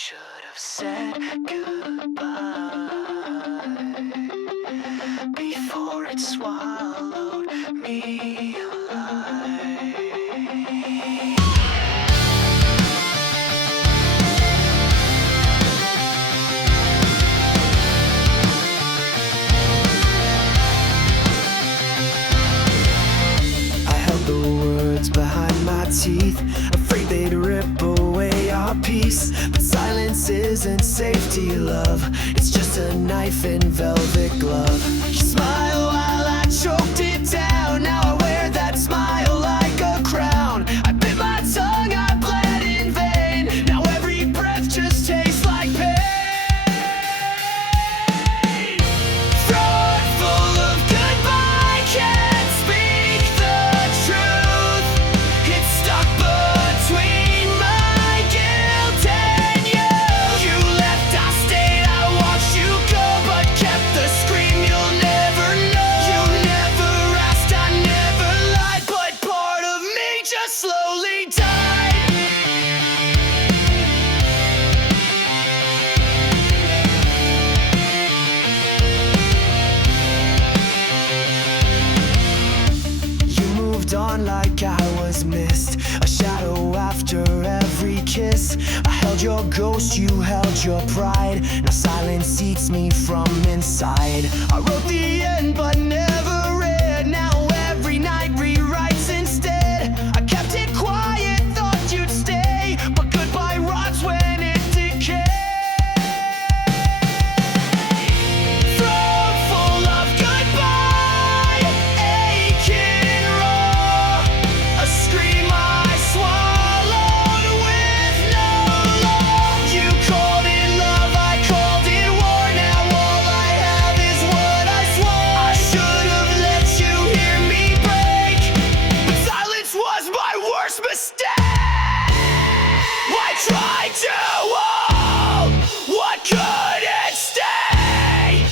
should have said goodbye before it swallowed me alive. I held the words behind my teeth, afraid they'd rip away our peace. But silence isn't safety, love. It's just a knife in velvet glove. You smile while I choked it down. Now I wear that smile like a crown. I bit my tongue, I bled in vain. Now every breath just tastes like pain. Throat full of goodbye, can't speak the truth. It's stuck between my guilt and you. You left, I stayed, I watched you go, but kept the scream you'll never know. You never asked, I never lied, but part of me just slowly died. You moved on like I was missed, a shadow after every kiss. I held your ghost, you held your pride. Now silence eats me from inside. I wrote the end but never read. Now every night rewrites instead. I kept it quiet, thought you'd stay, but goodbye rots when it decays. Throat full of goodbye, aching raw. A scream I swallowed with no law. You called it love, I called it war. Now all I have is what I swore. I should have let you hear me break, but silence was my worst mistake. I tried to hold what couldn't stay.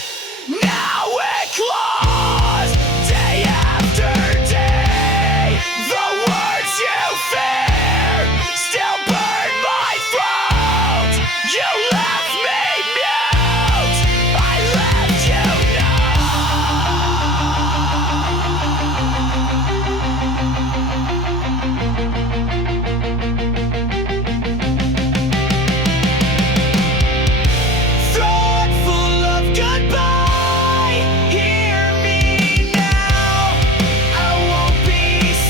Now it claws day after day. The words you fear still burn my throat. You left me mute, I left you throat full of goodbye. Hear me now, I won't be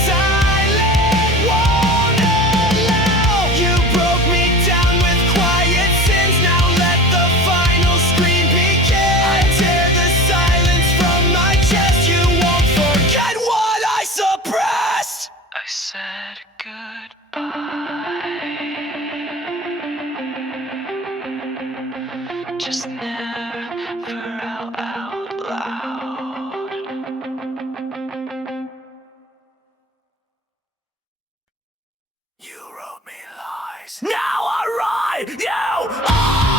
silent, won't allow. You broke me down with quiet sins, now let the final scream begin. I tear the silence from my chest, you won't forget what I suppressed. I said goodbye, just never out loud. You wrote me lies, now I write you off.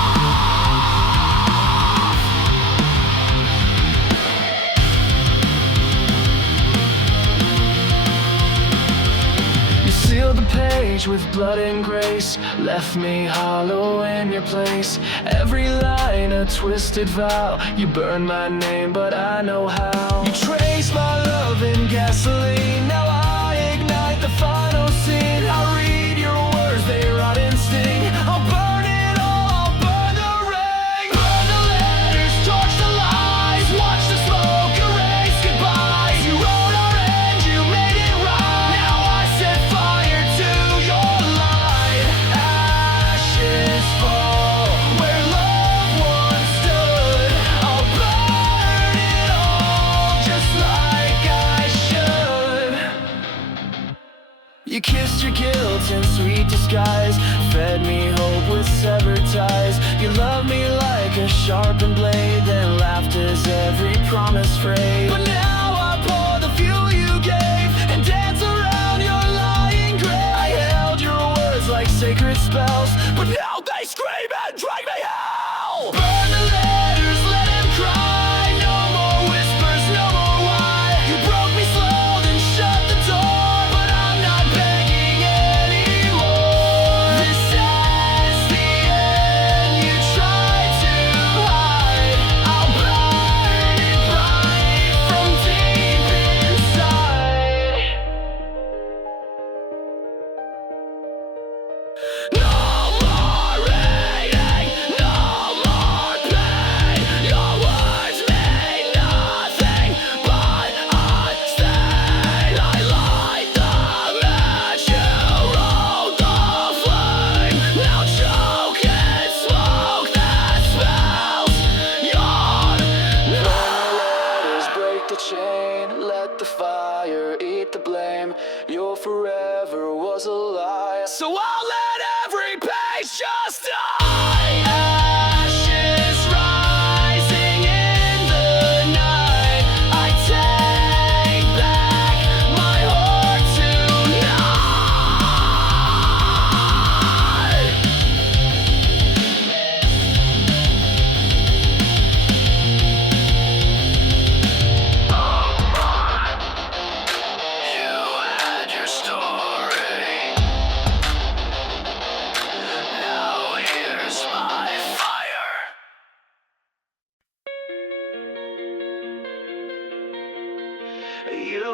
You sealed the page with blood and grace, left me hollow in your place. Every line a twisted vow. You burned my name, but I know how. You trace my love in gasoline. Now I ignite the final scene. I read your words, they rot and sting. I'll burn it all, I'll burn the ring. Burn the letters, torch the lies. Watch the smoke erase goodbyes. You wrote our end, you made it right. Now I set fire to your light. Ashes fall where love once stood. I'll burn it all just like I should. You kissed your guilt in sweet disguise, fed me hope with severed ties. You loved me like a sharpened blade, then laughed as every promise frayed. But now I pour the fuel you gave and dance around your lying grave. I held your words like sacred spells, but now they scream and drag me hell. Burn the letters, let them cry. No more whispers, no more why. You broke me slow, then shut the door, but I'm not begging anymore. This is the end.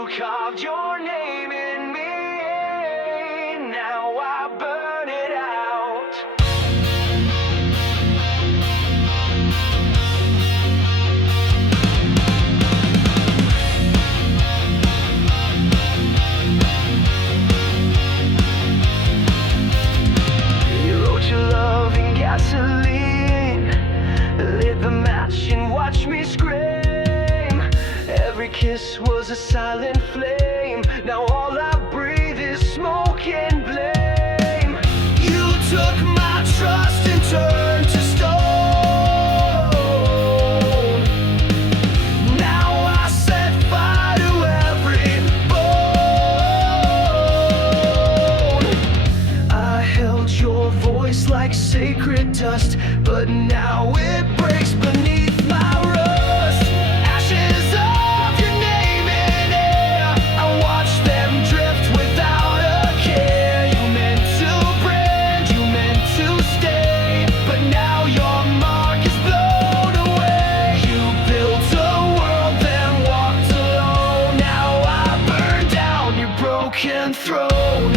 You carved your name in me, now I burn it out. You wrote your love in gasoline, lit the match and watched me scream. Every kiss was a silent flame. Now all I breathe is smoke and blame. You took my trust and turned to stone. Now I set fire to every bone. I held your voice like sacred dust, but now it breaks beneath my rust. Ashes of your name in air, I watch them drift without a care. You meant to brand, you meant to stay, but now your mark is blown away. You built a world, then walked alone. Now I burn down your broken throne.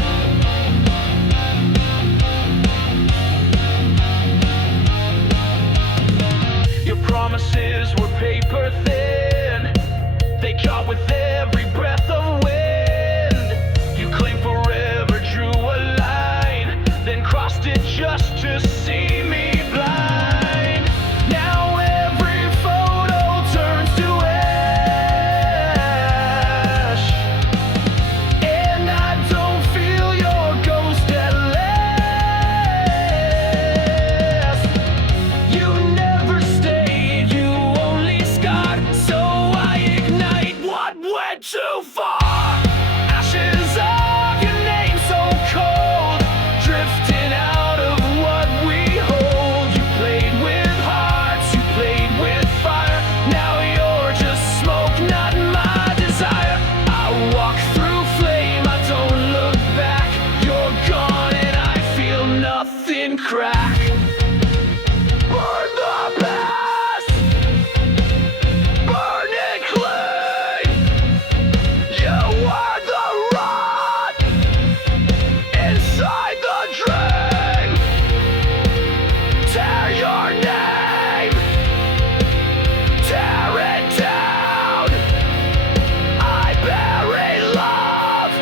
Your promises were paper thin, they caught with every breath of wind. You claimed forever, drew a line, then crossed it just to see me blind. Now every photo turns to ash, and I don't feel your ghost at last. You never stayed, you only scarred, so I ignite what went too far. Ashes of your name so cold, drifting out of what we hold. You played with hearts, you played with fire, now you're just smoke, not my desire. I walk through flame, I don't look back. You're gone and I feel nothing crack. Burn the past, burn it clean. You are the rot inside the dream. Tear your name, tear it down. I bury love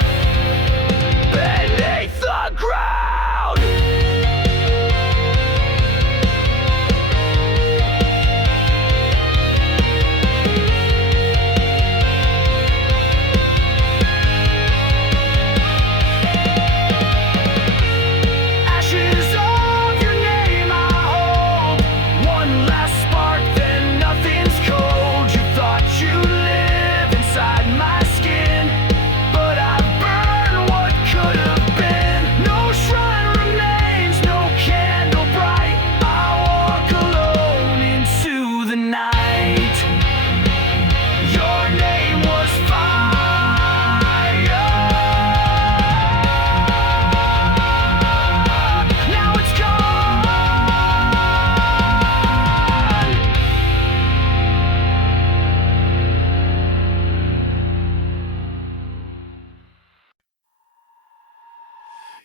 beneath the ground. Ashes of your name I hold, one last spark, then nothing's cold. You thought you live inside my skin, but I burn what could have been. No shrine remains, no candle bright. I walk alone into the night. Your name was fire, now it's gone.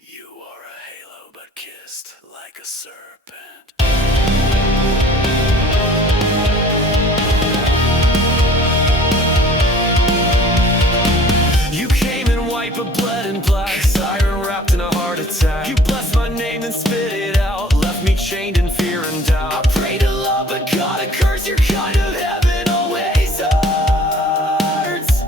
You are a halo, but kissed like a serpent. You came in white but bled in black, siren wrapped in a heart attack. You blessed my name then spit it out, left me chained in fear and doubt. I pray to love but God a curse, your kind of heaven always hurts.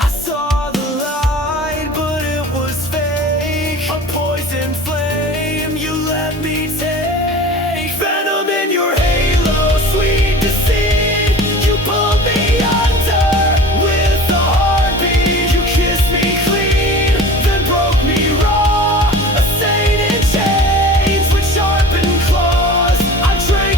I saw the light but it was fake, a poison flame you let me take. Venom in your halo, sweet deceit. You pulled me under with a heartbeat. You kissed me clean, then broke me raw. A saint in chains with sharpened claws. I drank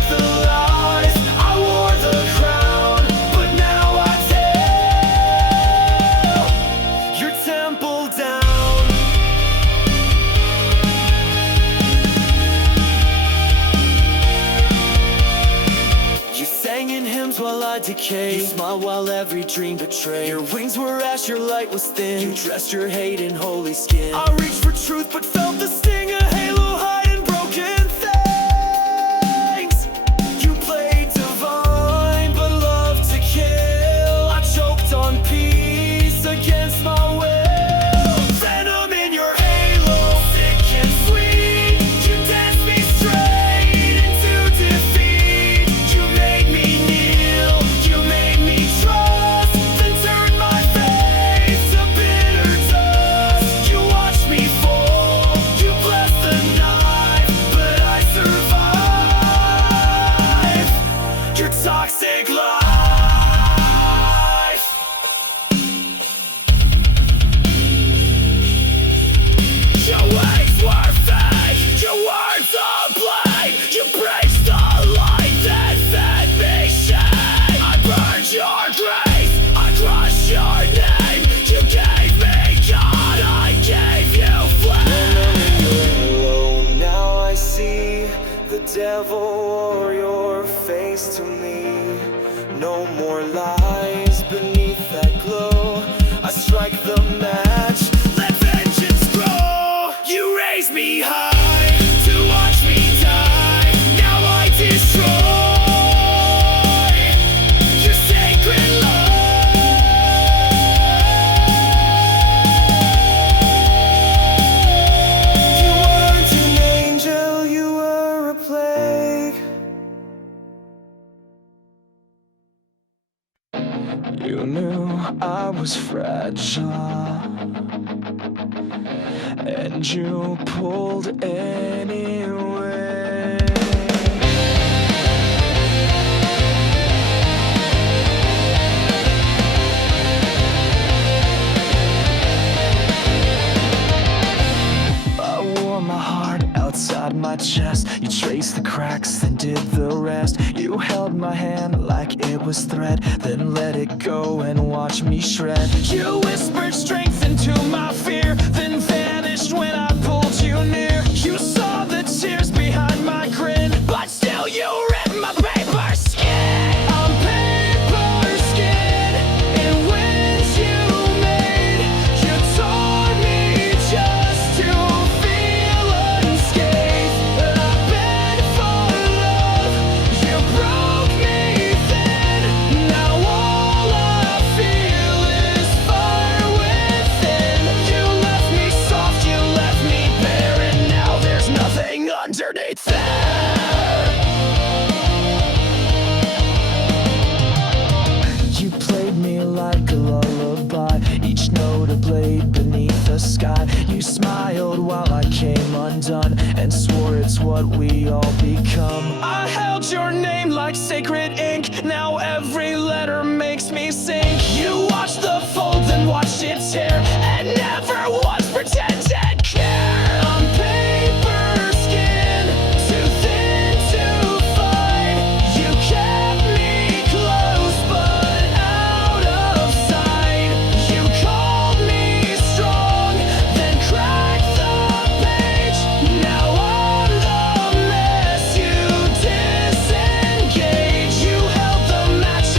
blood decay. You smiled while every dream betrayed. Your wings were ash, your light was thin. You dressed your hate in holy skin. I reached for truth but felt the sting. A halo hiding broken things. You played divine but loved to kill. I choked on peace against my will. Venom in your halo, sick and sweet. You danced me straight into defeat. You made me kneel, you made me trust, then turned my face to bitter dust. You watched me fall, you blessed the knife, but I survived your toxic life. Your ways were fake, your words are blade. You preached the light that fed me shame. I burned your grace, I crushed your name. You gave me God, I gave you flame. Now I see the devil wore your face to me. No more lies beneath that glow. I strike the match, let vengeance grow. You raise me high to watch me die. Now I destroy your sacred love. You weren't an angel, you were a plague. You knew I was fragile, and you pulled anyway. I wore my heart outside my chest. You traced the cracks, then did the rest. You held my hand like it was thread, then let it go and watch me shred. You whispered strength into my fear, then vanished when I pulled you near. You saw the tears behind my grin, but still you ripped my paper skin. I'm paper skin in winds you made. You tore me just to feel unscathed. I've been for love, you broke me thin. Now all I feel is fire within. You left me soft, you left me bare, and now there's nothing underneath there. You played me like a lullaby, each note a blade beneath the sky. You smiled while I came undone, and swore it's what we all become. I held your name like sacred ink, now every letter makes me sink. You watched the fold, then watched it tear, and never once pretended care. I'm paper skin, too thin to fight. You kept me close, but out of sight. You called me strong, then cracked the page. Now I'm the mess you disengage. You held the match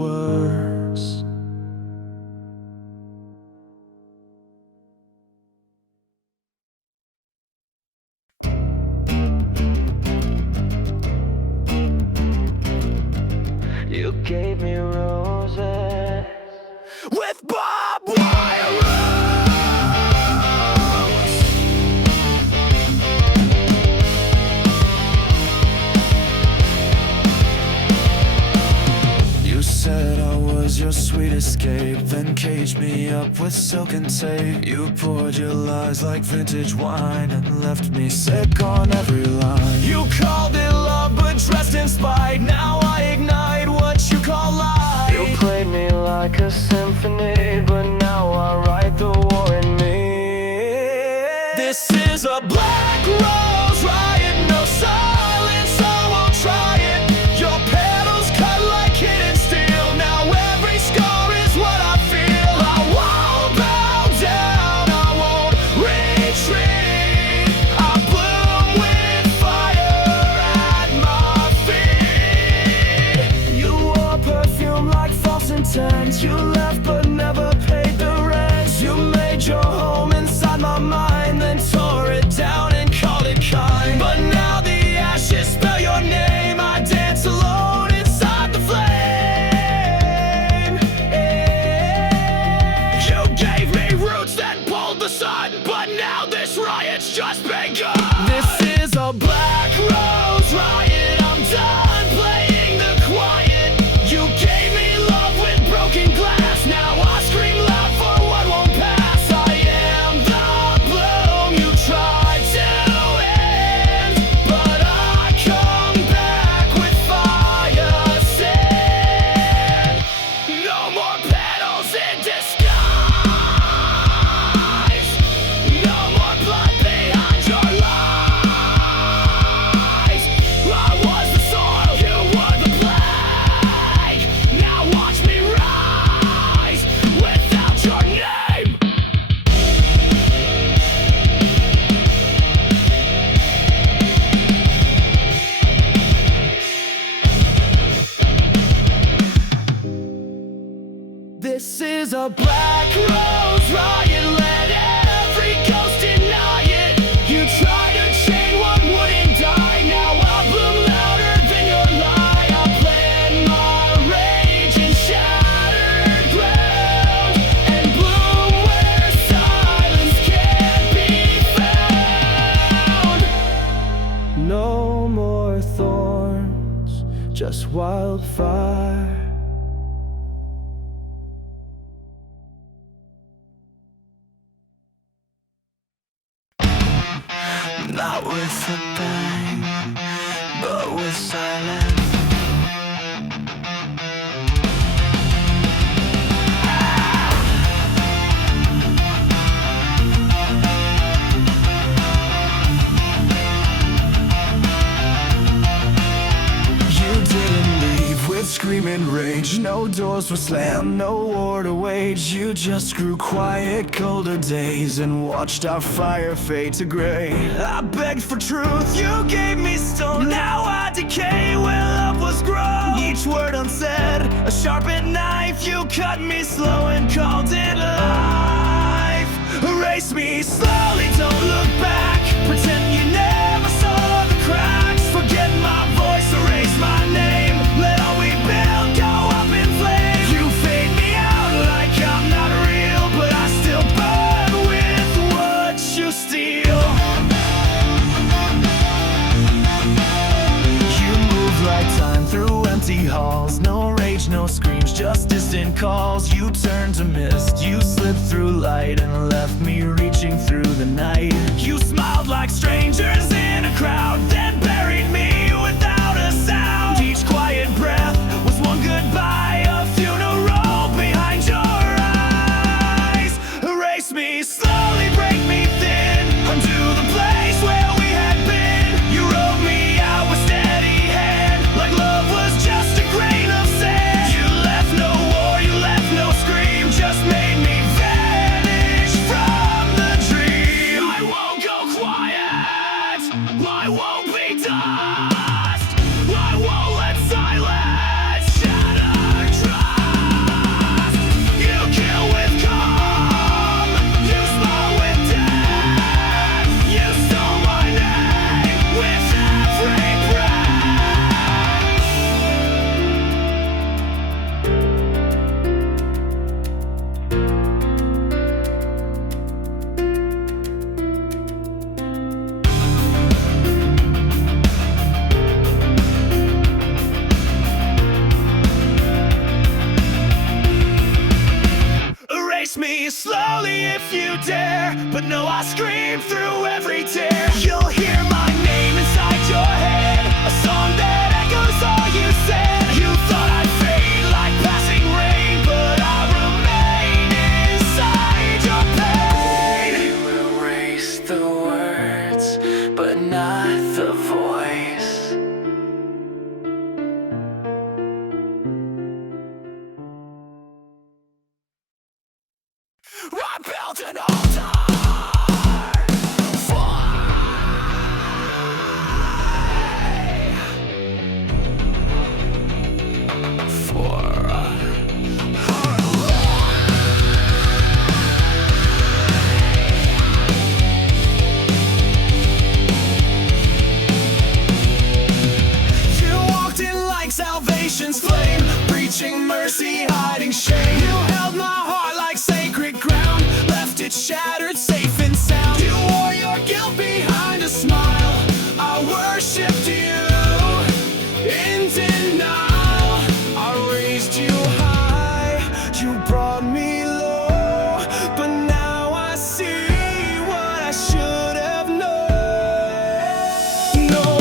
words. You gave me roses with barbed wire roots. You said I was your sweet escape, then caged me up with silken tape. You poured your lies like vintage wine and left me sick on every line. You called it love but dressed in spite. Now I ignite what you call light. You played me like a symphony, but now I write the war in me. This is a black rose riot, no silence, I won't try it. Your petals cut like hidden steel. Now every scar is what I feel. I won't bow down, I won't retreat. I bloom with fire at my feet. You wore perfume like false intent. You left but never paid the rent. You made your home inside my mind, then tore it down and called it kind. But now the ashes spell your name. I dance alone inside the flame. You gave me roots that pulled the sun, but now this riot's just begun. This is a black rose riot. I'm done playing the quiet. You gave me love with broken glass. Now I scream loud for what won't pass. I am the bloom you tried to end, but I come back with fire sand. No more petals in disguise. No more blood behind your lies. I was the soil, you were the plague. Now watch me rise without your name. This is a black rose riot. Let every ghost deny it. You tried to chain what wouldn't die. Now I bloom louder than your lie. I plan my rage in shattered ground and bloom where silence can't be found. No more thorns, just wildfire. Not with a bang, but with silence. You didn't leave with screaming rage. No doors were slammed, no war to wage. You just grew quiet, colder days, and watched our fire fade to gray. I begged for truth, you gave me stone. Now I decay where love was grown. Each word unsaid, a sharpened knife. You cut me slow and called it life. Erase me slowly, don't look back. Pretend you never saw the cracks. Forget my voice, erase my name. Let all we build go up in flames. You fade me out like I'm not real, but I still burn with what you steal. You move like time through empty halls. No rage, no screams, just distant calls. You turned to mist, you slipped through light and left me reaching through the night. You smiled like strangers in a crowd, then buried me without a sound. Each quiet breath was one goodbye, a funeral behind your eyes. Erase me slowly, break me thin, undo the place where we had been. You wrote me out with steady hand, like love was just a grain of sand. You left no war, you left no scream, just made me vanish from the dream. I won't go quiet, I won't be erase me slowly if you dare, but no, I scream through every tear. You'll hear my name inside your head, a song that echoes all you said. You thought I'd fade like passing rain, but I remain inside your pain. You erase the words, but not the voice. I built an altar salvation's flame, preaching mercy, hiding shame. You held my heart like sacred ground, left it shattered, safe and sound. You wore your guilt behind a smile, I worshipped you in denial. I raised you high, you brought me low, but now I see what I should have known. No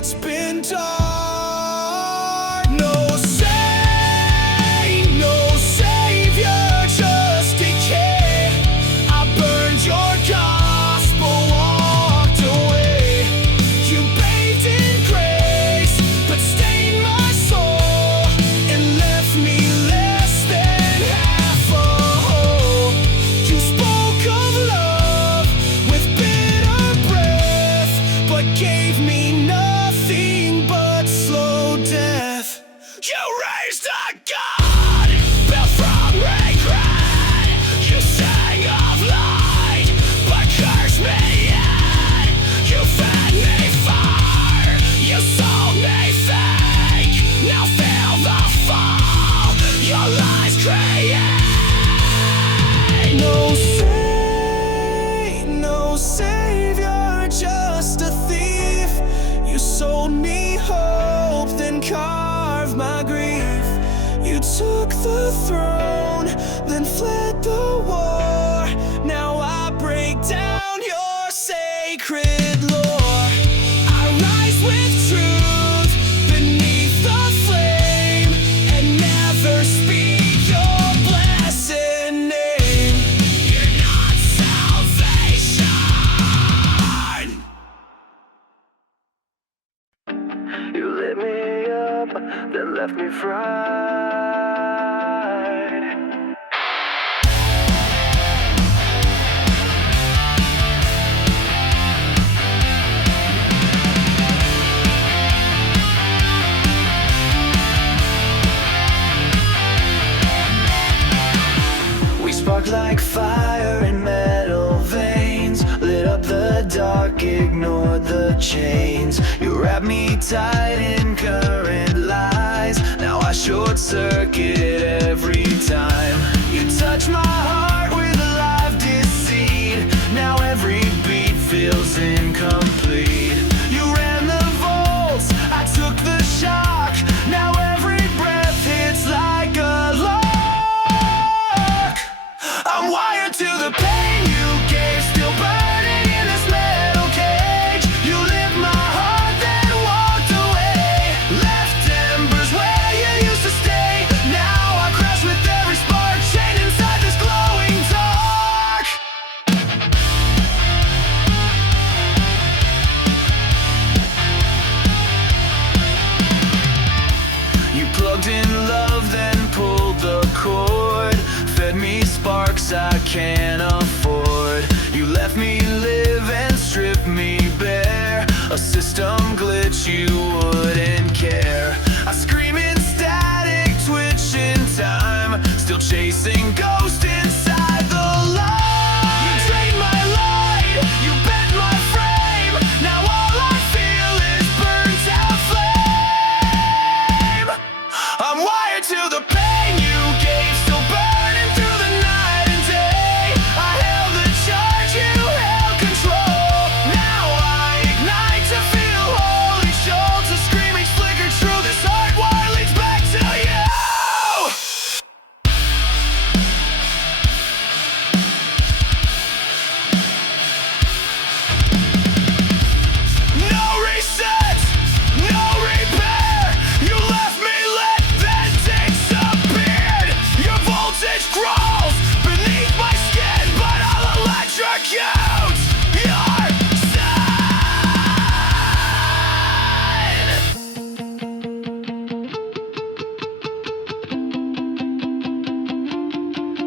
what's been done. No saint, no savior, just decay. I burned your gospel, walked away. You bathed in grace, but stained my soul and left me less than half a whole. You spoke of love with bitter breath, but gave me nothing but slow death. You raised a God built from regret. You sang of light, but cursed me yet. You fed me fire, you sold me fake. Now feel the fall your lies create. No saint, no savior, just a thief. You sold me hope, then carved my grief. You took the throne, then fled the war. Now I break down your sacred lore. I rise with truth beneath the flame and never speak your blessed name. You're not salvation. You lit me up, then left me fried. We spark like fire in metal veins, lit up the dark, ignored the chains. You wrap me tight in current lies, now I short circuit every time. You touch my heart with live deceit, now every beat feels incomplete. You ran the volts, I took the shock, now every breath hits like a lock. I'm wired to the pain you gave, still burning in this metal cage. You lit my heart, then walked away, left embers where you used to stay. Now I crash with every spark, chained inside this glowing sparks I can't afford. You left me live and stripped me bare. A system glitch, you wouldn't care. I scream in static, twitch in time, still chasing ghosts inside the light. You drained my light, you bent my frame. Now all I feel is burnt out flame. I'm wired to the pain you gave, still burning through the night and day. I held the charge, you held control. Now I ignite to feel whole. Each jolt a screaming flicker through this hard wire leads back to you. No reset, no repair. You left me lit, then disappeared. Your voltage crawls beneath my skin, but I'll electrocute your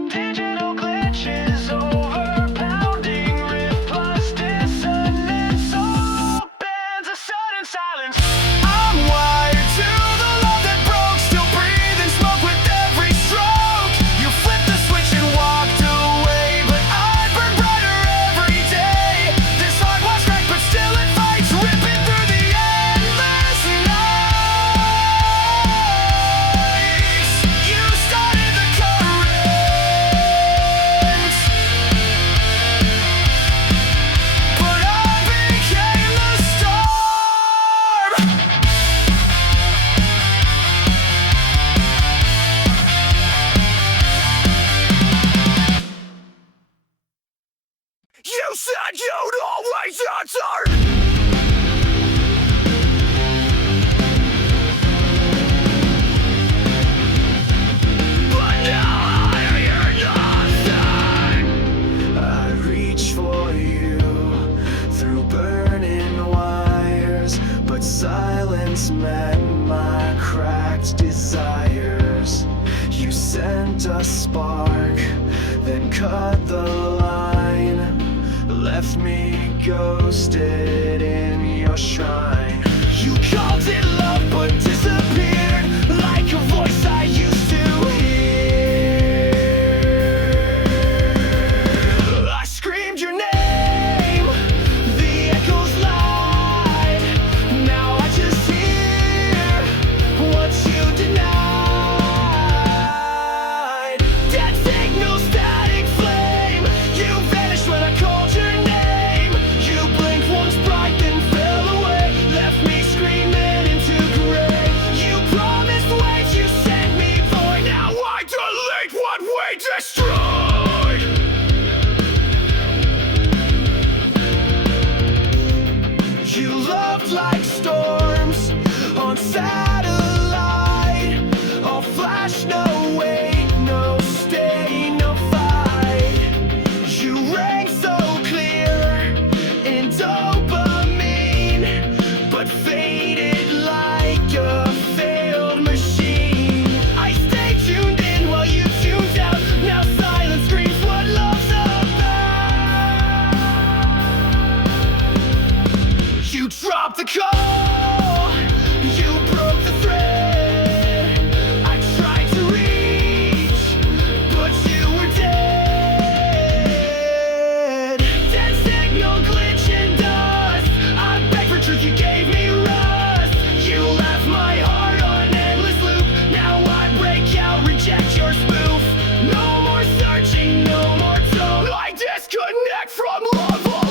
digital glitches, overpounding, riff-plus dissonance, all bands of sudden silence. I'm wired to the love that broke, still breathing smoke with every stroke. You flipped the switch and walked away, but I burn brighter every day. This heart was cracked, but still it fights, ripping through the endless nights. You started the current, but I became the storm. You said you'd always answer, but now I hear nothing. I reach for you through burning wires, but silence met my cracked desires. You sent a spark, then cut the line, left me ghosted in your shrine. You called it love, but disappeared like a voice I used to hear. I screamed your name, the echoes lied. Now I just hear what you denied. Dead signal, static flame. You vanished when I called your name. You blinked once bright, then fell away, left me screaming into gray. You promised waves, you sent me void. Now I delete what we destroyed. You loved like storms on satellite. All flash, no wait, no stay, no fight. You rang so clear in dopamine, but faded like a failed machine. I stay tuned in while you tuned out. Now silence screams what love's about. You dropped the call, you broke the thread. I tried to reach, but you were dead. Dead signal, glitch and dust. I begged for truth, you gave me rust. You left my heart on an endless loop. Now I break out, reject your spoof. No more searching, no more tone. I disconnect from love alone.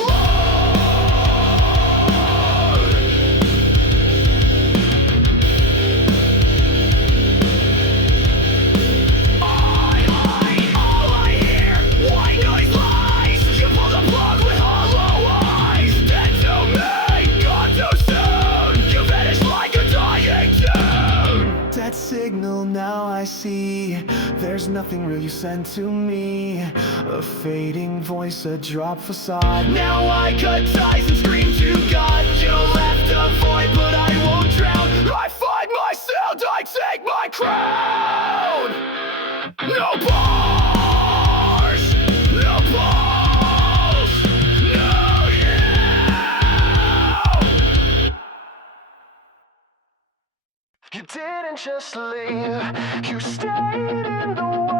All I hear, white noise lies. You pull the plug with hollow eyes. Then to me, gone too soon. You vanish like a dying tune. That signal, now I see. There's nothing real you sent to me. A fading voice, a drop facade. Now I cut ties and scream to God. You left a void, but I won't drown. I find my sound, I take my crown. No bars. didn't just leave, you stayed in the world.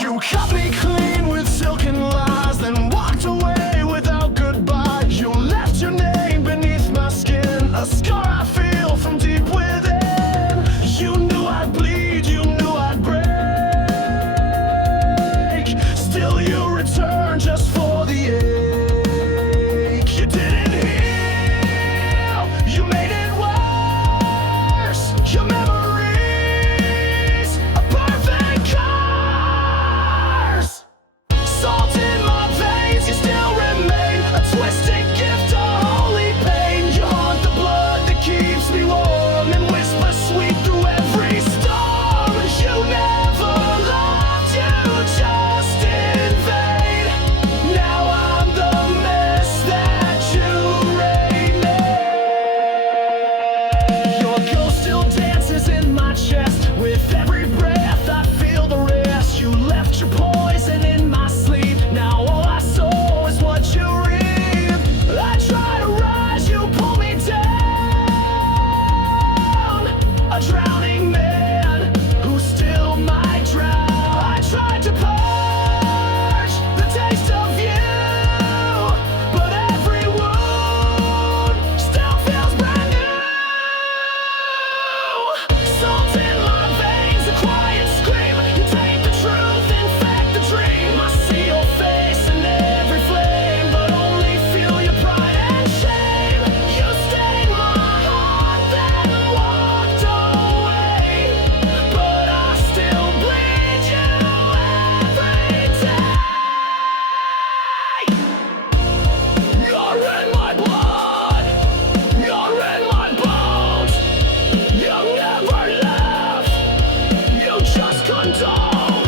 You cut me clean with silken lies, then walked away without goodbye. You left your name beneath my skin, a scar I feel from deep within. You knew I'd bleed, you knew I'd break. Still you returned just for the ache. You didn't heal, you made it worse. Your memories, a perfect curse. Salt in my veins, you still remain, a twisted gift, a holy pain. You haunt the blood that keeps me warm and whisper sweet through every storm. You never loved, you just invade. Now I'm the mess that you remade. Your ghost still dances in my chest. With every breath I feel the rest. You left your poison in my sleep. Now all I saw is what you reap. I try to rise, you pull me down. A drowning man who still might drown. I tried to purge the taste of you, but every wound still feels brand new. Salt in my veins, a quiet scream. You take the truth, infect the dream. I see your face in every flame, but only feel your pride and shame. You stained my heart, then walked away, but I still bleed you every day. You're in my blood, you're in my bones. You never left, you just condone.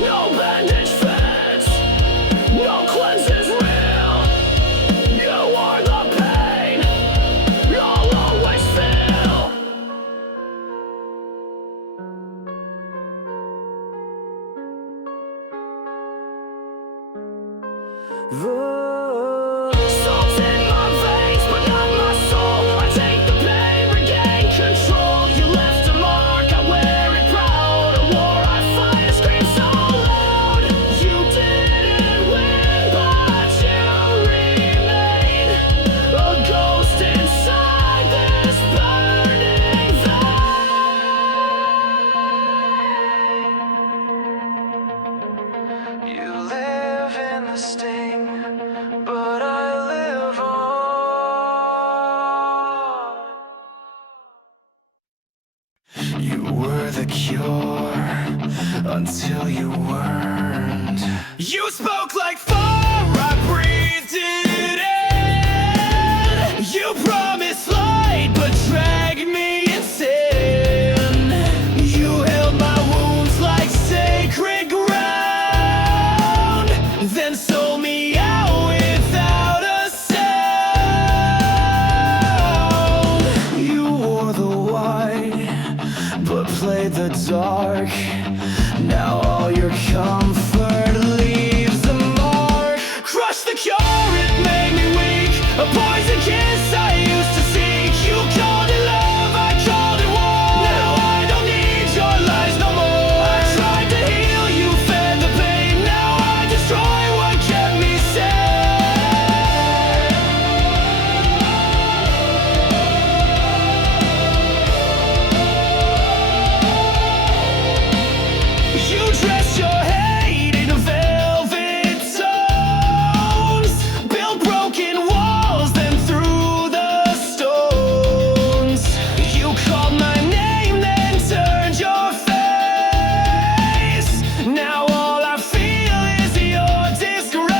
No bandage fits, no cleanse is real. You are the pain you'll always feel. Salt in my veins, but not my soul. I take the pain, regain control. You left a mark, I wear it proud. A war I fight, a scream so loud. You didn't win, but you remain a ghost inside this burning vein. You live in the sting, but I live on. You were the cure until you weren't. You spoke like fire, I breathed it in. You promised light, but dragged me insane. You held my wounds like sacred ground, then sold me out without a sound. You wore the white, but played the dark. Now all your comfort leaves a mark. Crush the cure, it made me weak. A poison kiss I used to seek. You called it love, I called it war. Now I don't need your lies no more. I tried to heal, you fed the pain. Now I destroy what kept me sane. You dressed your hate in velvet tones, built broken walls, then threw the stones. You called my name, then turned your face. Now all I feel is your disgrace.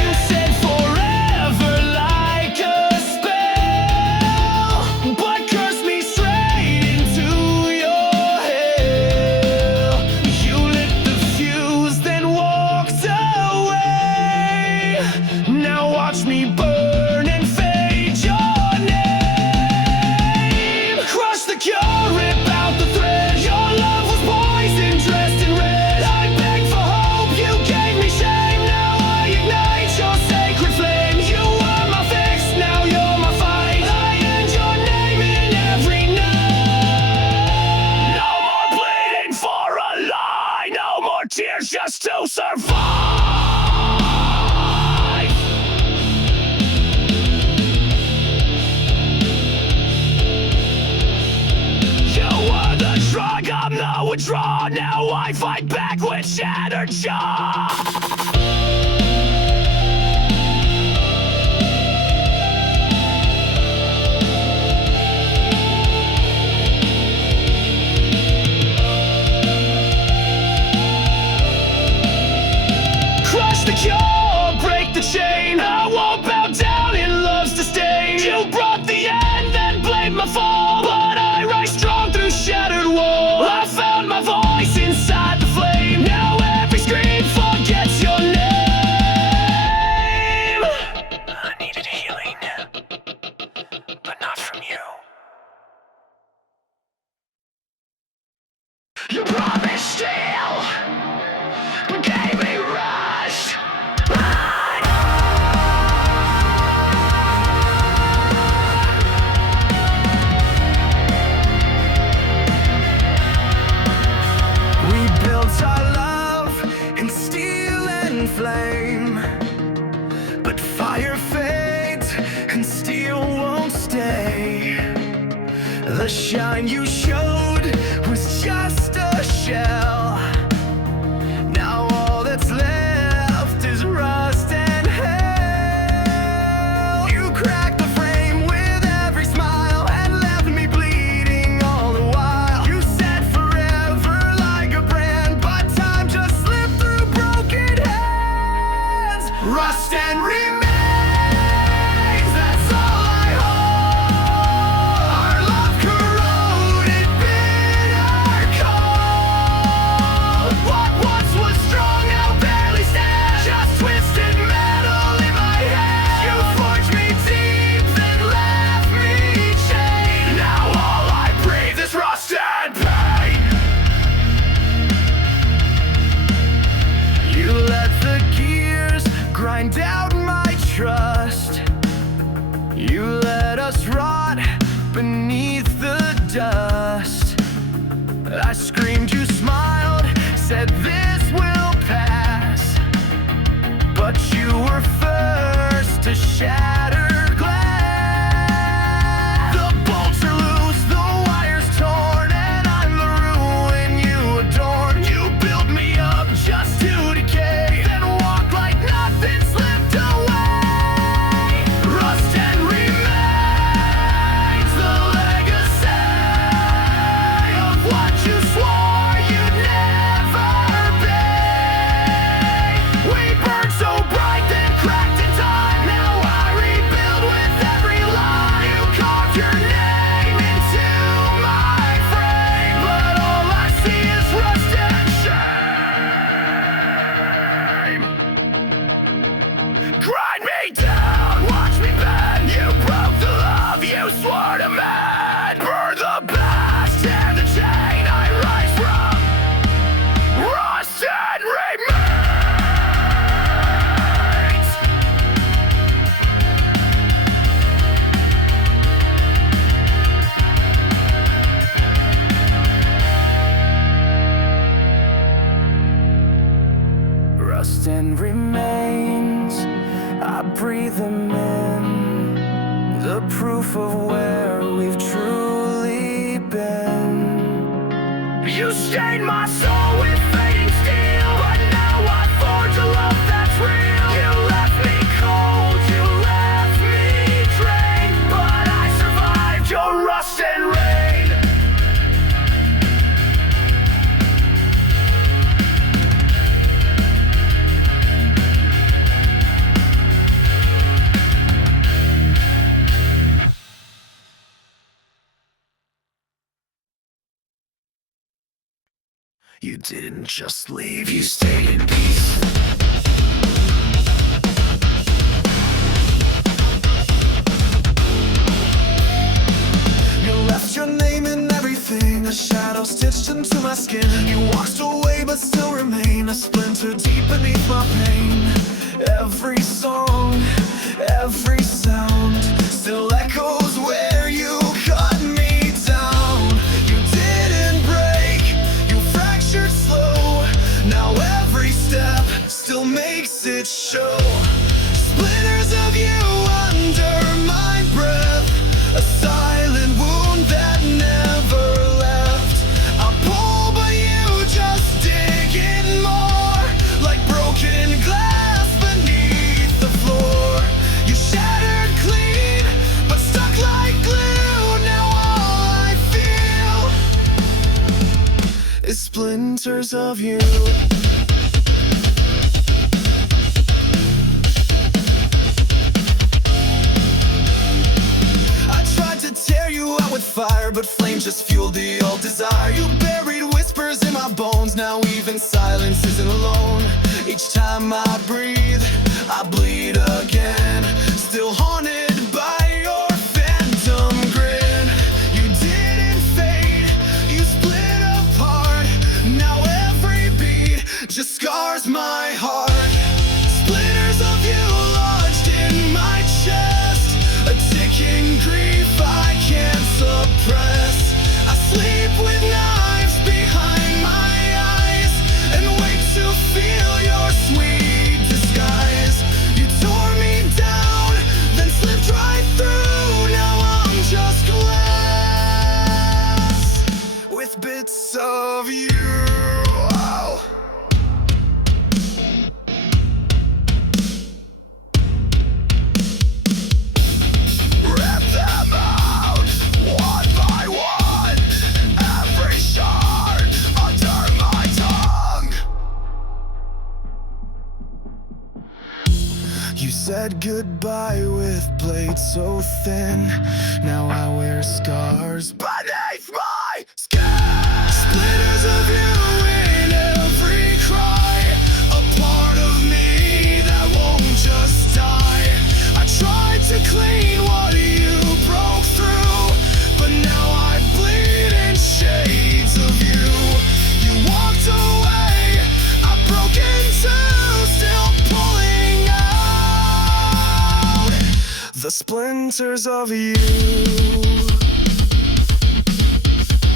You said forever like a spell, but cursed me straight into your hell. You lit the fuse, then walked away. Now watch me burn and fade your name. Crush the cure, rip out the thread. Your love was poison dressed in red. I begged for hope, you gave me shame. Now I ignite your sacred flame. You were my fix, now you're my fight. I end your draw. Now I fight back with shattered jaw. Crush the cure, break the chain. I won't bow down in love's disdain. You brought the end, then blamed my fall, but I rise strong through shattered walls. I found my voice inside the flame. Now every scream forgets your name. I needed healing, but not from you. You promised steel, but gave me rust. We built our love in steel and flame, but fire fades and steel won't stay. The shine you showed was just a shell. Now all that's left is rust and hell. You cracked the frame with every smile and left me bleeding all the while. You said forever like a brand, but time just slipped through broken hands. Rust and remains, that's all I hold. Our love corroded, bitter cold. What once was strong now barely stands, just twisted metal in my hand. You forged me deep, then left me chained. Now all I breathe is rust and pain. You let the gears grind out my trust. You let us rot beneath the dust. I screamed, you smiled, said this will pass, but you were first to shatter glass. The bolts are loose, the wires torn, and I'm the ruin you adorn. You built me up just to decay, then walk like nothing slipped away. Rust and remains, the legacy of what you swore you'd never be. We burned so bright, then cracked in time. Now I rebuild with every line. You carved your name into my frame, but all I see is rust and shame. Grind me down, watch me bend. You broke the love you swore to mend. Burn the past, tear the chain I rise from. Rust and remains. Rust and remains, I breathe them in, the proof of where we've truly been. You stained my soul with fading steel, but now I forge a love that's real. You left me cold, you left me drained, but I survived your rust and rain. You didn't just leave, you stayed in peace. You left your name in everything, a shadow stitched into my skin. You walked away but still remain, a splinter deep beneath my pain. Every song, every sound still echoes where you cut me down. You didn't break, you fractured slow. Now every step still makes it show. Splinters of you under my breath, a silent wound that never left. I pull but you splinters of you. I tried to tear you out with fire, but flames just fueled the old desire. You buried whispers in my bones, now even silence isn't alone. Each time I breathe, I bleed again, still haunted by your phantom grin. You didn't fade, you split apart. Now every beat just scars my heart. Splinters of you lodged in my chest, a ticking grief I can't suppress. I sleep with knives behind my eyes and wait to feel your sweet disguise. You tore me down, then slipped right through. Now I'm just glass with bits of you. Rip them out, one by one, every shard under my tongue. You said goodbye with blades so thin. Now I wear scars beneath my skin. Splinters of you in every cry, a part of me that won't just die. I tried to clean what you broke through, but now I bleed in shades of you. You walked away, I broke into, still pulling out the splinters of you.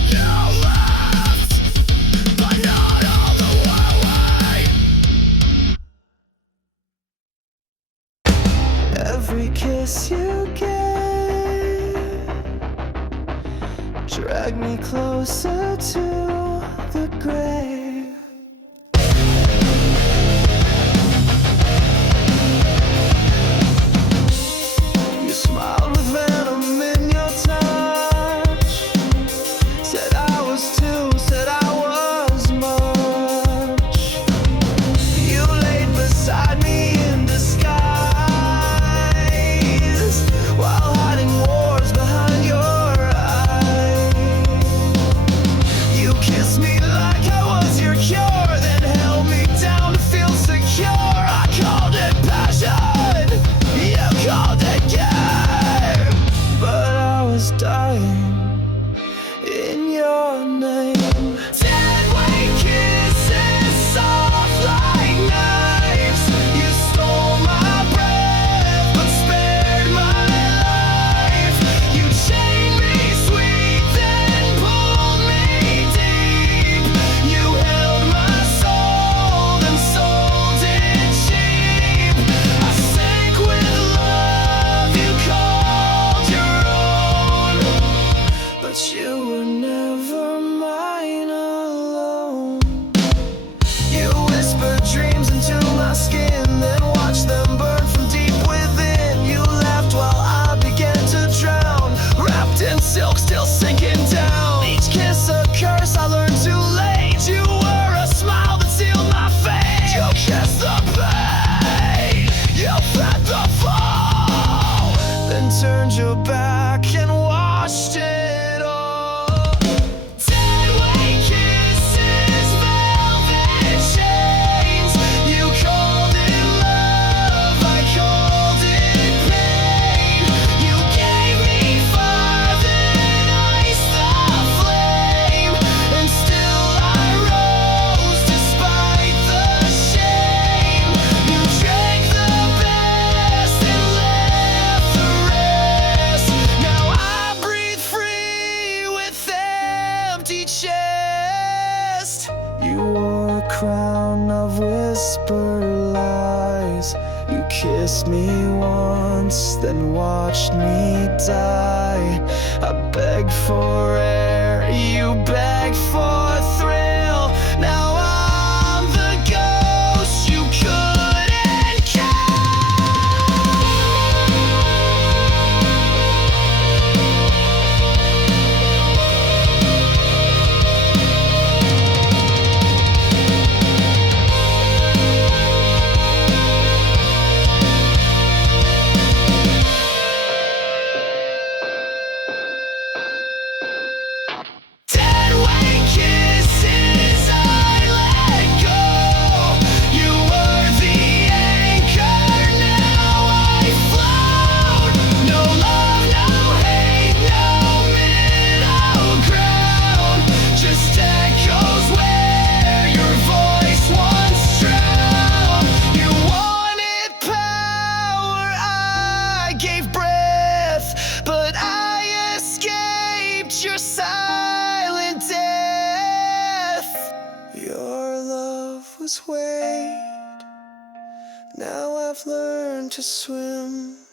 You left, but not all the way. Every kiss you gave dragged me closer to the grave. You smiled with venom in your touch, said I was too, said I was much. You laid beside me in disguise, while hiding wars behind your eyes. You kissed me like I was your cure, then held me down to feel secure. I called it passion, you called it game, but I was dying in your name. Deadly kisses, soft like knives. You stole my breath, but spared my life. You chained me sweet, then pulled me deep. You held my soul, then sold it cheap. I sank with love you called your own, but you were never mine alone. You whispered dreams into my skin, then watched them burn from deep within. You laughed while I began to drown, wrapped in silk, still sinking down. Each kiss a curse I learned too late. You were a smile that sealed my fate. You kissed the pain, you fed the fall, then turned your back and watched it all. Deadly kisses, velvet chains. You called it love, I called it pain. You gave me fire, then iced the flame, and still I rose despite the shame. You drank the best and left the rest. Now I breathe free with empty chest. You wore a crown of whisper lies. You kissed me once, then watched me die. I begged for air, you begged for thrill. Now I'm the ghost you couldn't kill. was wait. Now I've learned to swim.